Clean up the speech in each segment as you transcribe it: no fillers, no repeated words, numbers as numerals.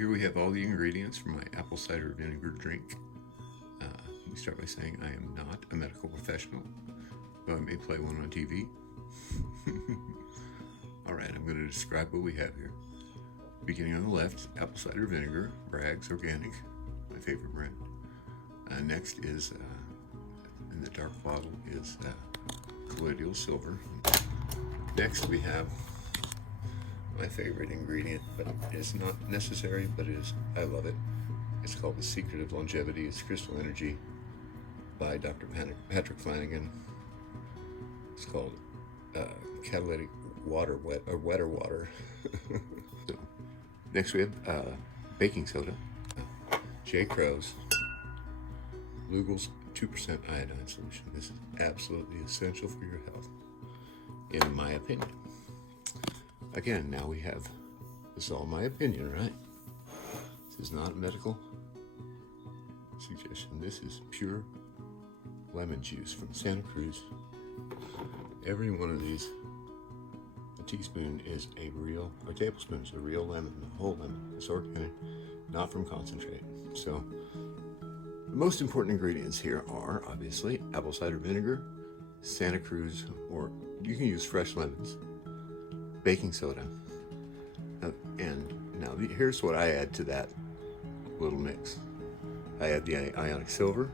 here we have all the ingredients for my apple cider vinegar drink. Let me start by saying I am not a medical professional, though I may play one on TV. Alright, I'm going to describe what we have here. Beginning on the left, apple cider vinegar, Bragg's Organic, my favorite brand. Next is, in the dark bottle, is colloidal silver. Next we have my favorite ingredient, but it is not necessary, but I love it. It's called The Secret of Longevity. It's Crystal Energy by Dr. Patrick Flanagan. It's called catalytic water, wetter water. So, next we have baking soda, J. Crow's Lugal's 2% iodine solution. This is absolutely essential for your health, in my opinion. Again, now we have, this is all my opinion, right? This is not a medical suggestion. This is pure lemon juice from Santa Cruz. Every one of these, a teaspoon is a tablespoon is a real lemon, the whole lemon. It's organic, not from concentrate. So, the most important ingredients here are, obviously, apple cider vinegar, Santa Cruz, or you can use fresh lemons, baking soda, and now here's what I add to that little mix. I add the ionic silver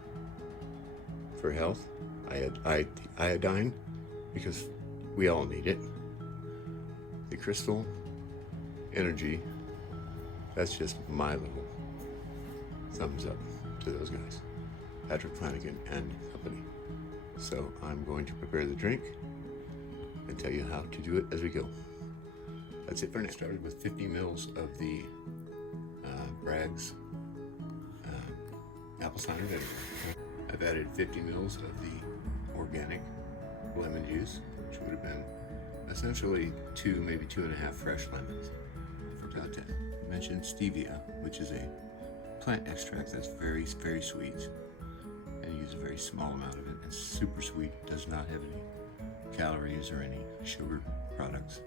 for health. I add iodine because we all need it. The crystal energy, that's just my little thumbs up to those guys, Patrick Flanagan and company. So I'm going to prepare the drink and tell you how to do it as we go. That's it for now. Started with 50 mils of the Bragg's apple cider vinegar. I've added 50 mils of the organic lemon juice, which would have been essentially maybe 2.5 fresh lemons. I forgot to mention stevia, which is a plant extract that's very, very sweet, and use a very small amount of it. It's super sweet, does not have any calories or any sugar products,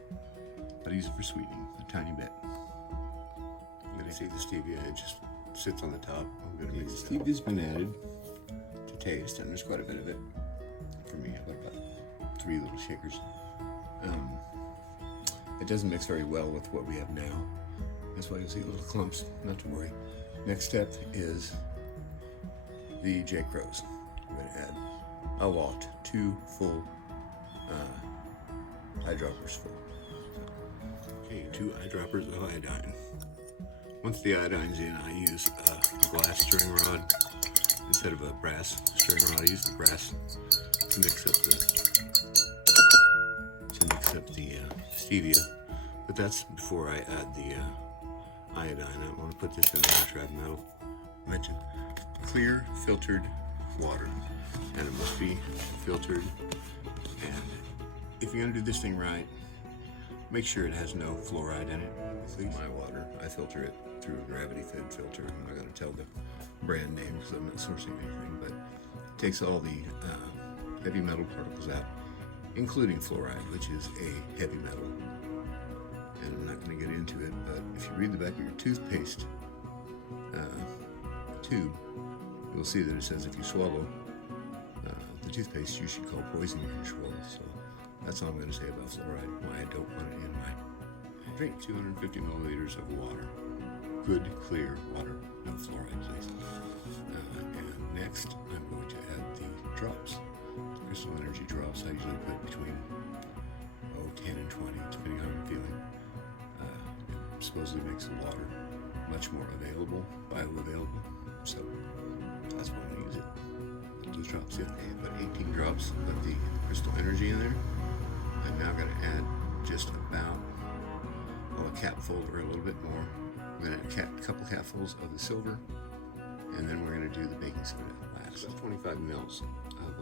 but I use it for sweetening a tiny bit. I'm going to save the stevia, it just sits on the top. I'm going to mix it. Stevia's been added to taste, and there's quite a bit of it. For me, I've got about 3 little shakers. It doesn't mix very well with what we have now. That's why you'll see little clumps, not to worry. Next step is the J. Crow's. I'm going to add a lot, 2 full eyedroppers full. Okay, 2 eyedroppers of iodine. Once the iodine's in, I use a glass stirring rod instead of a brass stirring rod. I use the brass to mix up the stevia, but that's before I add the iodine. I want to put this in the nitrile metal. Mention clear filtered water, and it must be filtered. And if you're gonna do this thing right, make sure it has no fluoride in it. Please. My water, I filter it through a gravity-fed filter. I'm not gonna tell the brand name because I'm not sourcing anything, but it takes all the heavy metal particles out, including fluoride, which is a heavy metal. And I'm not going to get into it, but if you read the back of your toothpaste tube, you'll see that it says if you swallow the toothpaste, you should call poison control. So that's all I'm going to say about fluoride, why I don't want it in my drink. 250 milliliters of water, good clear water, no fluoride, please. And next, I'm going to add the drops, the Crystal Energy drops. I usually put between 10 and 20, depending on how I'm feeling. It supposedly makes the water much more bioavailable, so that's why I'm going to use it. Those drops in. Okay, I put 18 drops of the Crystal Energy in there. I'm now going to add just about a capful or a little bit more. I'm going to add a couple capfuls of the silver, and then we're going to do the baking soda last. About 25 mils of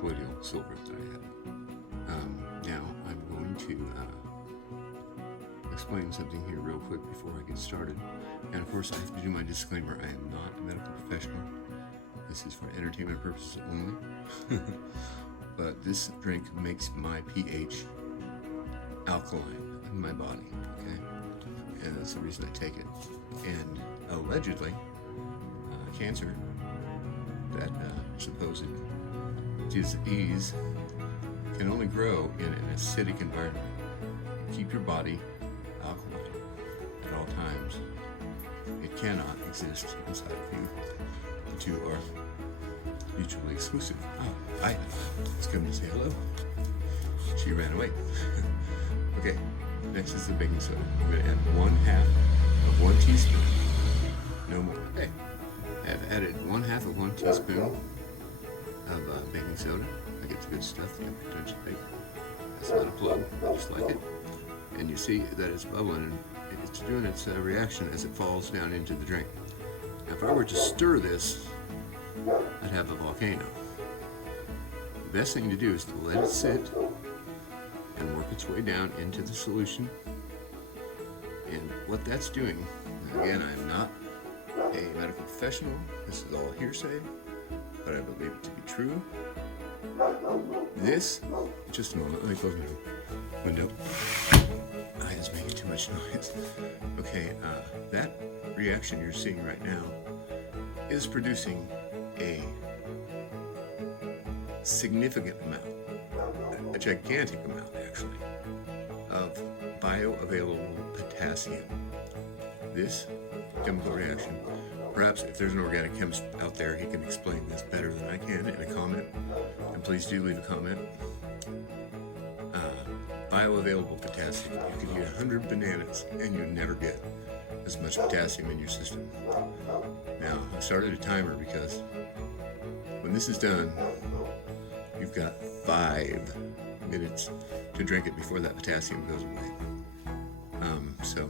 colloidal silver that I have. Now I'm going to explain something here real quick before I get started. And of course I have to do my disclaimer, I am not a medical professional. This is for entertainment purposes only. But this drink makes my pH alkaline in my body, okay? and that's the reason I take it. And allegedly, cancer, that supposed disease, can only grow in an acidic environment. Keep your body alkaline at all times. It cannot exist inside of you. The two are mutually exclusive. Oh, hi. Let's come to say hello. She ran away. Okay, next is the baking soda. I'm going to add 1/2 of 1 teaspoon. No more. Okay, I've added 1/2 of 1 teaspoon of baking soda. I get the good stuff, the potential bake. That's not a plug, I just like it. And you see that it's bubbling and it's doing its reaction as it falls down into the drink. Now, if I were to stir this, I'd have a volcano. The best thing to do is to let it sit and work its way down into the solution. And what that's doing, again, I am not a medical professional, this is all hearsay, but I believe it to be true. This, just a moment, let me close my window. It's making too much noise. Okay, that reaction you're seeing right now is producing a significant amount, a gigantic amount actually, of bioavailable potassium. This chemical reaction, perhaps if there's an organic chemist out there, he can explain this better than I can in a comment, and please do leave a comment. Bioavailable potassium. You can eat 100 bananas and you never get as much potassium in your system. Now, I started a timer because when this is done, you've got 5 minutes to drink it before that potassium goes away. So